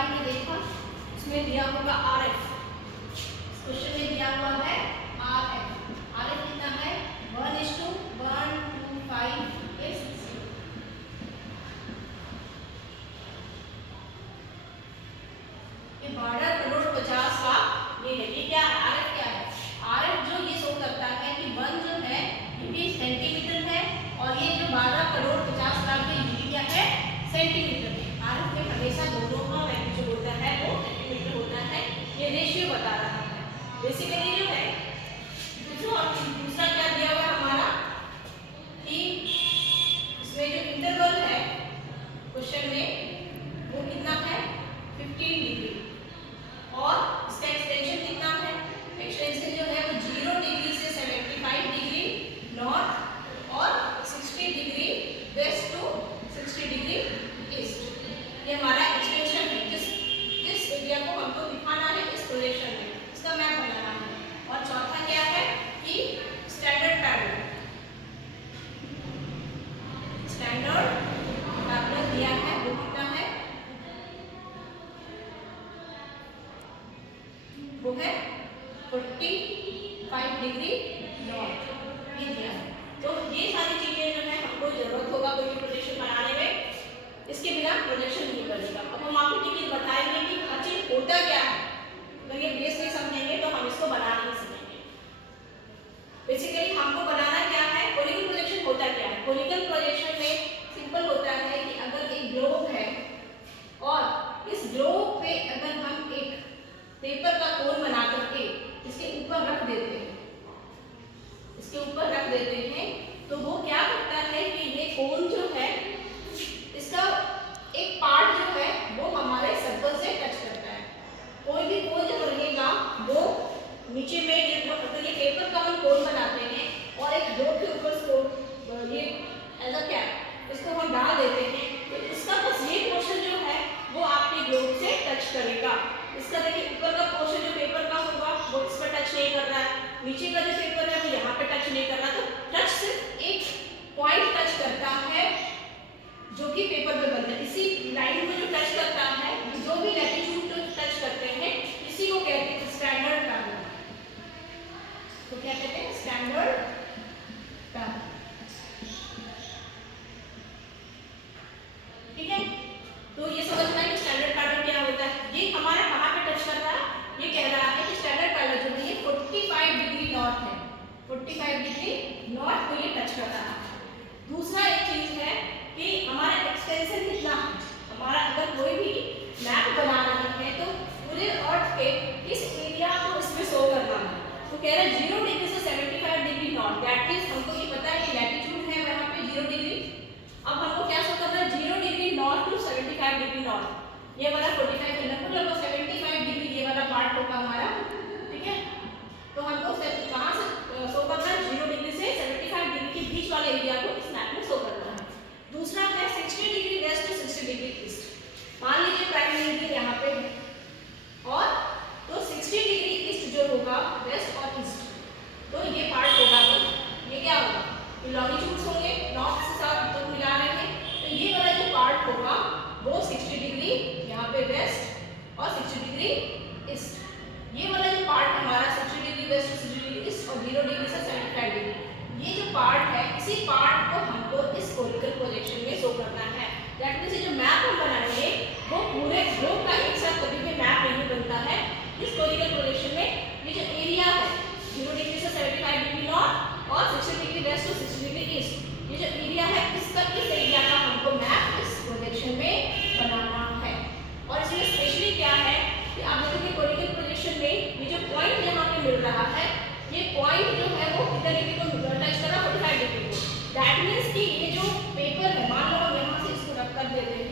आपने देखा उसमें दिया होगा RF, क्वेश्चन में दिया हुआ है RF। RF कितना है 1:125 is 0। ये 12,50,00,000 ये है। ये क्या है RF क्या है? RF जो ये शो करता है कि 1 जो है ये सेंटीमीटर है और ये जो 12,50,00,000 की यूनिट क्या है सेंटीमीटर है। RF में हमेशा दोनों का वैल्यू जो होता है वो सेंटीमीटर होता है। ये रेशियो बता रहा है बेसिकली जो है। दूसरा क्या दिया हुआ है हमारा कि इसमें जो इंटरवल है क्वेश्चन में वो कितना है 15 डिग्री और इसका एक्सटेंशन कितना है? एक्सटेंशन जो है वो 0 डिग्री से 75 डिग्री नॉर्थ और 60 degree west to 60 degree east. ये हमारा एक्सटेंशन है जिस एरिया को हमको दिखाना है इस प्रोजेक्शन में, इसका मैप बनाना है। और चौथा क्या है कि स्टैंडर्ड पैटर्न। स्टैंडर्ड पैटर्न दिया है वो कितना है वो है 45 डिग्री नॉर्थ, ये दिया है। तो ये सारी चीजें जो है हमको जरूरत होगा कोई प्रोजेक्शन बनाने में, इसके बिना प्रोजेक्शन नहीं बनेगा। अब हम आपको चीज बताएंगे कि हर चीज होता क्या है। अगर ये बेस नहीं समझेंगे तो हम इसको बना नहीं सकेंगे। बेसिकली हमको बनाना क्या है, कोनिकल प्रोजेक्शन होता क्या है। कोनिकल प्रोजेक्शन में सिंपल होता है कि अगर एक ग्लोब है और इस ग्लोब पे अगर हम एक पेपर का कोन बना करके इसके ऊपर रख देते हैं, इसके ऊपर रख देते हैं तो वो क्या करता है कि ये कोन जो है इसका एक पार्ट जो है वो हमारे सर्कल से टच करता है। कोई भी कोन जब रहेगा वो नीचे में अगर ये पेपर का हम कोन बनाते हैं और एक ग्लोब के ऊपर ये एज अ कैप इसको हम डाल देते हैं तो इसका बस ये पोर्शन जो है वो आपके ग्लोब से टच करेगा। इसका देखिए ऊपर का पोर्शन जो पेपर का होगा वो इस पर टच नहीं कर रहा है, नीचे का जो पेपर है वो यहाँ पे टच नहीं कर रहा। तो टच सिर्फ एक पॉइंट टच करता है जो कि पेपर पे बनता है। इसी लाइन को जो टच करता है, जो भी लैटिट्यूड टच करते हैं इसी को कहते हैं स्टैंडर्ड पैटर्न। तो क्या कहते हैं स्टैंडर्ड पैटर्न। ठीक है, तो ये समझना है कि स्टैंडर्ड पैटर्न क्या होता है। ये हमारा कहाँ पे टच कर रहा है, ये कह रहा है कि स्टैंडर्ड पैटर्न जो है ये 45 डिग्री नॉर्थ है, 45 डिग्री नॉर्थ को ये टच कर रहा है। दूसरा एक चीज है कि हमारा एक्सटेंशन कितना है। हमारा अगर कोई भी मैप बना रहे हैं तो पूरे अर्थ के किस एरिया को इसमें शो करना है। तो कह रहे हैं 0 डिग्री से 75 डिग्री नॉर्थ, दैट मींस हमको ये पता है कि लैटिट्यूड है वहां पे 0 डिग्री। अब हमको क्या शो करना है 0 degree north to 75 degree north. ये वाला 45 है ना, मतलब 75 डिग्री ये वाला पार्ट होगा हमारा। ठीक है, तो हमको कहां से शो करना है 0 डिग्री से 75 डिग्री के बीच वाले एरिया को इस मैप में शो करना है। दूसरा है 60 degree west to 60 degree east. मान लीजिए प्राइम मेरिडियन यहाँ पे और तो 60 डिग्री ईस्ट जो होगा वेस्ट और ईस्ट, तो ये पार्ट होगा। तो ये क्या होगा, ये लॉन्गिट्यूड्स होंगे, नॉर्थ से साउथ तो मिला रहे हैं। तो ये वाला जो पार्ट होगा वो 60 डिग्री यहाँ पे वेस्ट और 60 डिग्री ईस्ट। ये वाला जो पार्ट हमारा 60 डिग्री वेस्ट 60 डिग्री ईस्ट और 0 डिग्री से 75 डिग्री, ये जो पार्ट है इसी पार्ट को हमको इस कोनिकल प्रोजेक्शन में शो करना है। दैट मींस जो मैप हम बनाएंगे वो पूरे ग्लोब का एक साथ कभी भी मैप नहीं बनता है। इस कोनिकल प्रोजेक्शन में ये जो एरिया है 0 डिग्री से 75 डिग्री नॉर्थ और 60 degree west to 60 degree east, ये जो एरिया है इसका इस एरिया का हमको मैप इस प्रोजेक्शन में बनाना है। और इसमें स्पेशली क्या है कि आप देखोगे कोनिकल प्रोजेक्शन में ये जो पॉइंट यहाँ पे मिल रहा है, ये पॉइंट जो है वो कितने डिग्री को टच कर रहा है 45 डिग्री को। दैट मींस कि ये जो पेपर है, मान लो हम यहाँ से इसको रख कर देते हैं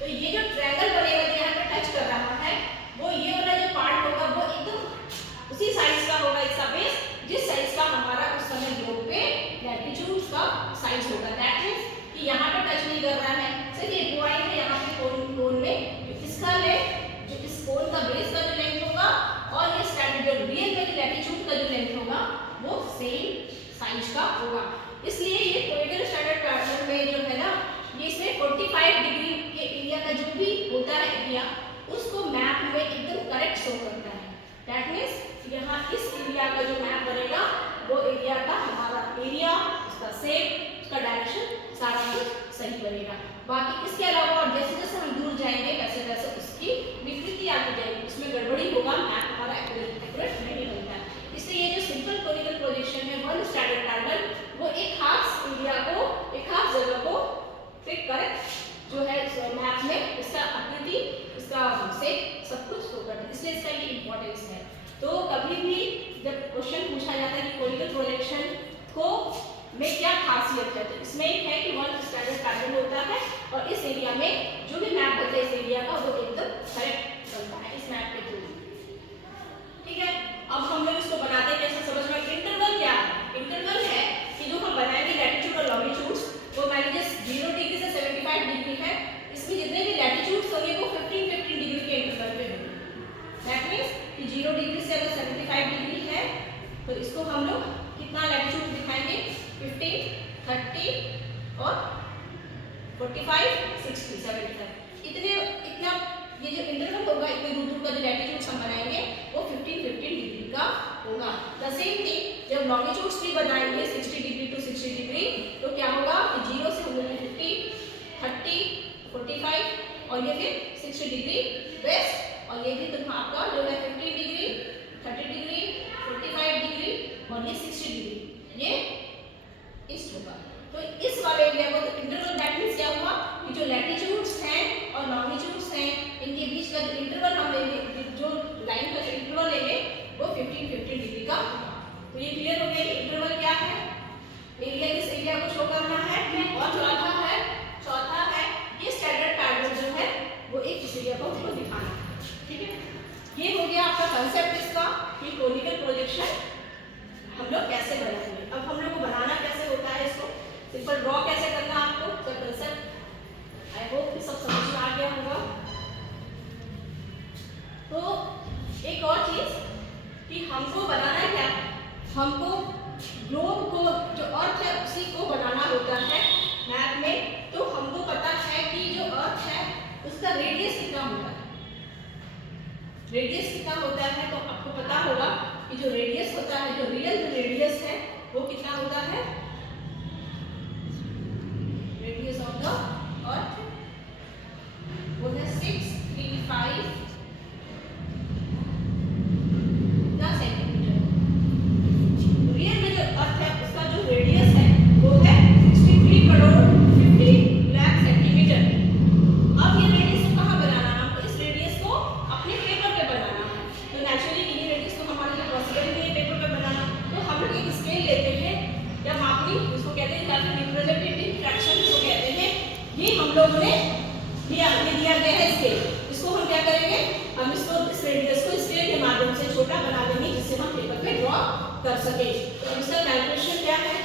तो ये जो ट्रायंगल बनेगा जो यहाँ पे टच कर रहा है वो ये वाला जो पार्ट होगा वो एकदम उसी साइज का होगा इसका बेस, जिस साइज का हमारा उस समय ग्लोब पे लैटिट्यूड का साइज होगा। दैट मींस कि यहाँ पे टच नहीं कर रहा है, सिर्फ ये पॉइंट है यहाँ पे कोन में, इसका लेंथ जो इस कोन का बेस का जो लेंथ होगा और ये स्टैंडर्ड रियल में लैटिट्यूड का जो लेंथ होगा वो सेम साइज का होगा। इसलिए ये कोनिकल स्टैंडर्ड पैटर्न में जो है ना ये इसमें 45 डिग्री के इस एरिया का जो मैप बनेगा वो एरिया का हमारा एरिया, उसका शेप, उसका डायरेक्शन सारा कुछ सही बनेगा। बाकी इसके अलावा और जैसे जैसे हम दूर जाएंगे वैसे वैसे उसकी विकृति आती जाएगी, उसमें गड़बड़ी होगा, मैप हमारा एक्यूरेट नहीं बनता। इसलिए ये जो सिंपल कोनिकल प्रोजेक्शन है वन स्टैंडर्ड पैटर्न वो एक खास एरिया को, एक खास जगह को फिट करेक्ट जो है मैप में इसका आकृति, इसका शेप सब कुछ शो करता है, इसलिए इसका ये इंपॉर्टेंस है। तो कभी भी जब क्वेश्चन पूछा जाता है कि कोनिकल प्रोजेक्शन को में क्या खासियत है, तो इसमें एक है कि वन स्टैंडर्ड पैटर्न होता है और इस एरिया में जो भी मैप बनता है इस एरिया का वो एकदम करेक्ट बनता है इस मैप के थ्रू। ठीक है, अब हम लोग इसको बनाते हैं कैसे समझ में। इंटरवल क्या है? इंटरवल है कि जो हम बनाएंगे लैटिट्यूड और लॉन्गिट्यूड्स वो मान लीजिए 0 डिग्री से 75 डिग्री है, इसमें जितने भी लैटिट्यूड्स होंगे वो 15-15 डिग्री के इंटरवल पे होंगे। दैट मींस कि 0 डिग्री से अगर 75 डिग्री है तो इसको हम लोग कितना लैटिट्यूड दिखाएंगे, 15, 30 और 45, 60, 75 इतना ये जो इंटरवल होगा इतने दूर दूर का जो लैटिट्यूड्स हम बनाएंगे वो 15-15 डिग्री का होगा। द सेम थिंग जब लॉन्गिट्यूड्स भी बनाएंगे 60 डिग्री टू 60 डिग्री तो क्या होगा कि 0 से हम लोग 50, 30, 45 और ये फिर 60 डिग्री वेस्ट और ये भी तो आपका जो है 15 डिग्री, 30 डिग्री, 45 डिग्री और ये 60 डिग्री ये ईस्ट होगा। तो इस वाले एरिया को इंटरवल दैट मींस क्या हुआ कि जो लैटिट्यूड्स हैं और लॉन्गिट्यूड्स हैं इनके बीच का जो इंटरवल हम लेंगे, जो लाइन का जो इंटरवल लेंगे वो 15-15 डिग्री का होगा। तो ये क्लियर हो गया कि इंटरवल क्या है, एरिया किस एरिया को शो करना है। और चौथा है ये स्टैंडर्ड पैटर्न जो है वो एक इस एरिया को हमको दिखाना है। ठीक है, ये हो गया आपका कंसेप्ट इसका कि कोनिकल प्रोजेक्शन हम लोग कैसे बनाएंगे। अब हम लोग को बनाना कैसे होता है, इसको सिंपल ड्रॉ कैसे करना आपको तो कंसेप्ट आई होप कि सब समझ में आ गया होगा। तो एक और चीज कि हमको बनाना क्या, हमको ग्लोब को जो अर्थ है उसी को बनाना होता है मैप में। तो हमको पता है कि जो अर्थ है उसका रेडियस कितना होता है, रेडियस कितना होता है तो आपको पता होगा कि जो रेडियस होता है, जो रियल रेडियस है वो कितना होता है, रेडियस ऑफ द अर्थ वो है 635 सेंटीमीटर। रियल में जो अर्थ है उसका जो रेडियस है वो है 63 करोड़ 50 लाख सेंटीमीटर। अब ये रेडियस को कहाँ बनाना है, हमको इस रेडियस को अपने पेपर पे बनाना है। तो नेचुरली ये रेडियस को हमारे लिए पॉसिबल नहीं है पेपर पे बनाना, तो हम लोग एक स्केल लेते हैं या मापनी, उसको कहते हैं या फिर रिप्रेजेंटेटिव फ्रैक्शन इसको कहते हैं। ये हम लोगों ने दिया गया है स्केल, इसको हम क्या करेंगे, हम इसको इस रेडियस को स्केल के माध्यम से छोटा बना देंगे जिससे हम पेपर पे ड्रॉ कर सके। तो इसका कैलकुलेशन क्या है,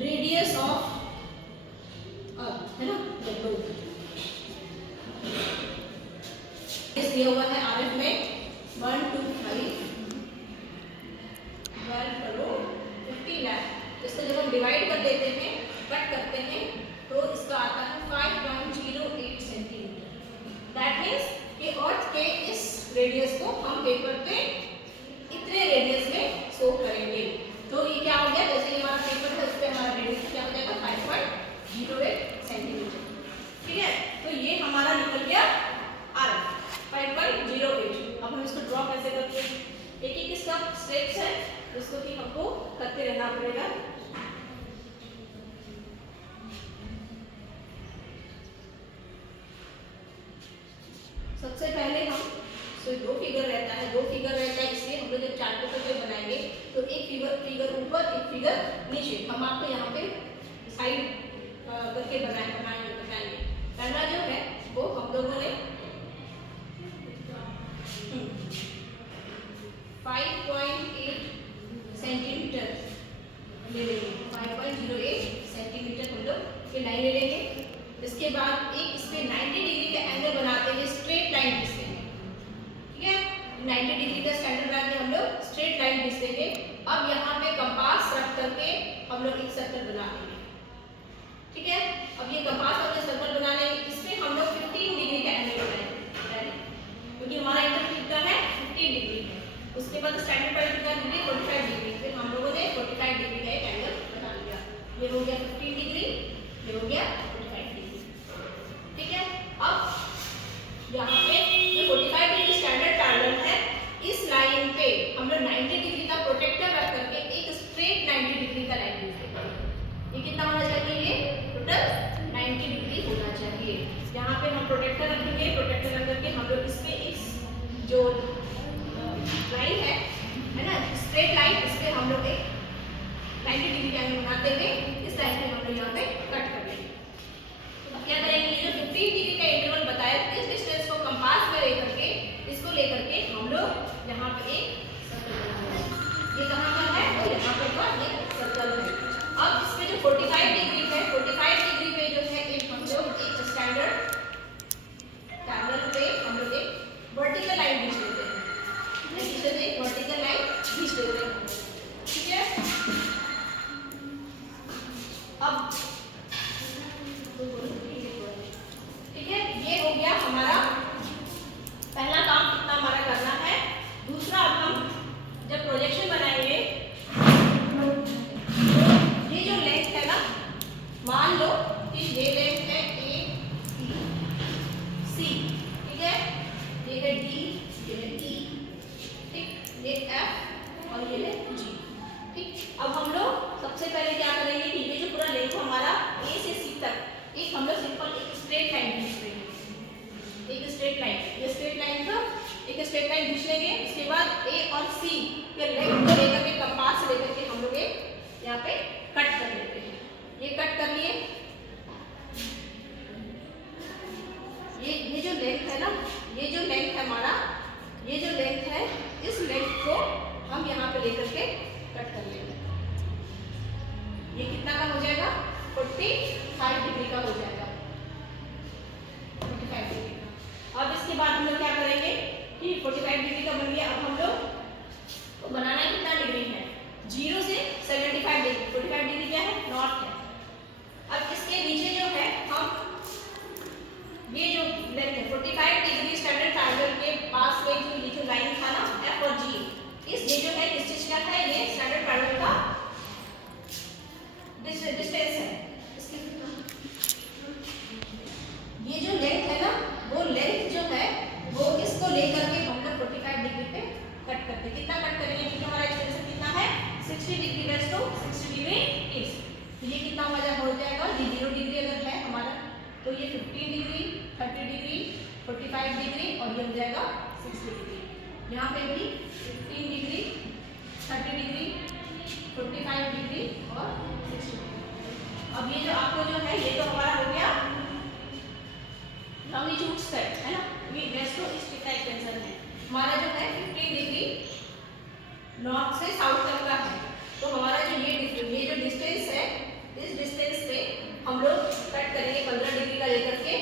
रेडियस ऑफ अर्थ है ना, दिया हुआ है आरएफ में 125 12 करोड़ 50 लाख। इसको जब हम डिवाइड कर देते हैं, कट करते हैं तो इसका आता है 5.08 सेंटीमीटर। दैट मींस कि अर्थ के इस रेडियस को हम पेपर पे इतने रेडियस में शो करेंगे। तो ये क्या हो गया, जैसे हमारा पेपर है उस पे हमारा रेडियस क्या हो जाएगा 5.08 सेंटीमीटर। ठीक है, तो ये हमारा निकल गया आरएफ 5.08। अब हम इसको ड्रॉ कैसे करते हैं, एक एक इसका स्टेप्स है उसको कि हमको करते रहना पड़ेगा। सबसे पहले हम दो फिगर रहता है इसलिए हम लोग जब चार्ट पेपर पे बनाएंगे तो एक फिगर ऊपर एक फिगर नीचे हम आपको यहाँ पे साइड करके बताएंगे। पहला जो है वो हम लोगों ने 5.8 सेंटीमीटर ले लेंगे, 5.08 सेंटीमीटर हम लोग ये लाइन ले लेंगे। इसके बाद एक इस पे 90 डिग्री का एंगल बनाते हैं, स्ट्रेट लाइन खींचते हैं। ठीक है, 90 डिग्री का स्टैंडर्ड बना के हम लोग स्ट्रेट लाइन खींचते हैं। अब यहाँ पे कंपास रख करके हम लोग एक सर्कल बना लेंगे। ठीक है। अब ये कंपास और सर्कल बनाने इसमें हम लोग 15 डिग्री का एंगल बनाएंगे, क्योंकि हमारा इंटरवल कितना है 15 डिग्री है। उसके बाद स्टैंडर्ड पॉइंट कितना डिग्री 45 डिग्री, फिर हम लोगों ने 45 डिग्री का एक एंगल बना लिया। ये हो गया 15 डिग्री, ये हो गया 45 डिग्री। ठीक है। अब यहाँ पे ये 45 डिग्री स्टैंडर्ड पैरेलल है, इस लाइन पे हम लोग 90 डिग्री का प्रोटेक्टर रख करके एक स्ट्रेट 90 डिग्री का लाइन यूज करेंगे। ये कितना होना चाहिए, ये टोटल 90 डिग्री होना चाहिए। यहाँ पे हम प्रोटेक्टर रखेंगे, प्रोटेक्टर रख करके हम लोग इस पे इस जो लाइन है ना स्ट्रेट लाइन, इस पे हम लोग एक 90 डिग्री का एंगल बनाते हुए इस लाइन पे हम लोग यहाँ पे कट कर लेंगे। तो क्या करेंगे, ये जो 15 डिग्री का इंटरवल बताया इस डिस्टेंस को कंपास में लेकर के इसको लेकर के हम लोग यहाँ पे एक सर्कल बनाएंगे। ये कहाँ पर है, तो यहाँ पर एक सर्कल है। अब इसमें जो 45 डिग्री है, 45 डिग्री पे जो है एक हम लोग एक स्टैंडर्ड पैरेलल पे हम लोग एक वर्टिकल लाइन खींच लेते हैं, एक वर्टिकल लाइन खींच लेते हैं। ठीक है। अब ठीक है, ये हो गया हमारा पहला काम, कितना हमारा करना है। दूसरा, अब हम जब प्रोजेक्शन बनाएंगे ये जो लेंथ है ना, मान लो कि ये लेंथ है ए बी सी, ठीक है, ये है डी, ये है ई, ठीक, ये एफ और ये है जी। ठीक। अब हम लोग सबसे पहले क्या करेंगे कि ये जो पूरा लेंथ हमारा ए से सी तक एक हम लोग सिंपल एक स्ट्रेट लाइन खींच लेंगे, एक स्ट्रेट लाइन, ये स्ट्रेट लाइन का एक स्ट्रेट लाइन खींच लेंगे। उसके बाद ए और सी के लेंथ को लेकर के कंपास से लेकर के हम लोग एक यहाँ पे कट कर लेते हैं। ये कट कर लिए, ये जो लेंथ है ना, ये जो लेंथ है हमारा, ये जो लेंथ है इस लेंथ को हम यहाँ पे लेकर के कट कर लेंगे। ये कितना का हो जाएगा, 45 डिग्री का हो जाएगा, 45 डिग्री का। अब इसके बाद हम लोग क्या करेंगे कि 45 डिग्री का बन गया। अब हम लोग तो बनाना कितना डिग्री है, 0 से 75 डिग्री। 45 डिग्री क्या है, नॉर्थ है। अब इसके नीचे जो है हम ये जो लेंथ है 45 डिग्री स्टैंडर्ड पैरेलल के पास में जो ये जो लाइन था ना एफ और जी, इस ये जो है इस चीज क्या है, ये स्टैंडर्ड पैरेलल का डिस्टेंस है। इसकी ये जो लेंथ है ना, वो लेंथ जो है वो इसको लेकर के हम लोग 45 डिग्री पे कट करते हैं। कितना कट करेंगे, क्योंकि हमारा एक्सटेंशन कितना है 60 degree west to 60 degree east. तो ये कितना हो जाएगा, ये 0 डिग्री अगर है हमारा तो ये 15 डिग्री, 30 डिग्री, 45 डिग्री और ये हो जाएगा 60 डिग्री। यहाँ पे भी 15 डिग्री, 30 डिग्री, 45 डिग्री और 60 डिग्री। अब ये जो आपको जो है ये तो हमारा हो गया लॉन्गिट्यूड सेट है ना, ये वेस्ट टू ईस्ट का एक्सटेंशन है। हमारा जो है 15 डिग्री नॉर्थ से साउथ तक का है। तो हमारा जो ये जो डिस्टेंस है, इस डिस्टेंस पे हम लोग कट करेंगे 15 डिग्री का लेकर के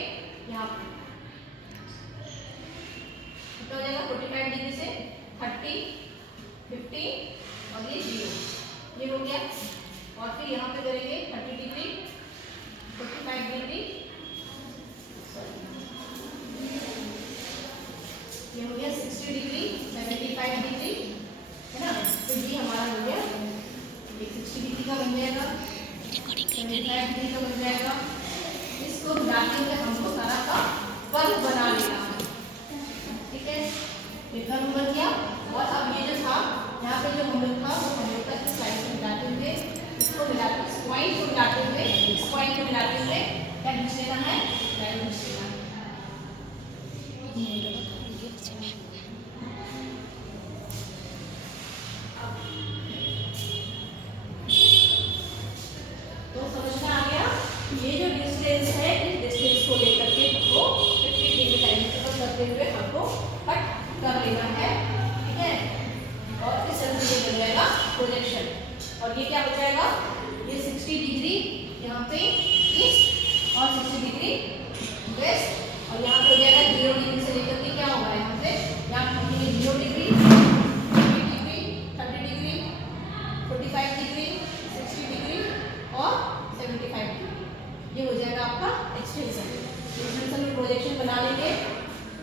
यहाँ पे। तो हो जाएगा 45 डिग्री से 30, 50 और ये 0, ये हो गया। और फिर यहाँ पे करेंगे 30 डिग्री, 45 डिग्री, ये हो गया 60 डिग्री, 75 डिग्री है ना। तो ये हमारा हो गया 60 डिग्री का बन जाएगा, 75 डिग्री का बन जाएगा। इसको मिलाते हुए हमको सारा का कर्व बना लेना है। ठीक है, ये कर्व बन गया। और अब ये जो था यहाँ पे जो हम लोग था वो हम लोग का इस साइड से मिलाते हुए इसको मिलाते इस पॉइंट को मिलाते हुए इस पॉइंट को मिलाते हुए क्या खींच लेना है, लाइन खींच लेना है। तो समझ में आ गया, ये जो डिस्टेंस है इस डिस्टेंस को लेकर के हमको 50 डिग्री लाइन करते हुए हमको कट कर लेना है। ठीक है, और इस तरह से ये बन जाएगा प्रोजेक्शन। और ये क्या हो जाएगा, ये 60 डिग्री यहाँ पे ईस्ट और 60 डिग्री वेस्ट, और यहाँ पे हो जाएगा 0 डिग्री से लेकर के क्या होगा यहाँ से, यहाँ पे 0 degree, 20 degree, 30 degree, 45 degree, 60 degree और 75 डिग्री।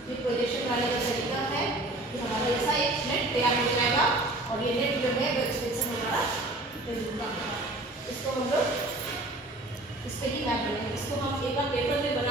ये प्रोजेक्शन वाले का तरीका है कि हमारा ऐसा एक नेट तैयार हो जाएगा और ये नेट जो है वो एक्सटेंशन हमारा इसको हम लोग इस पे ही मैप करेंगे। इसको हम एक बार पेपर में बना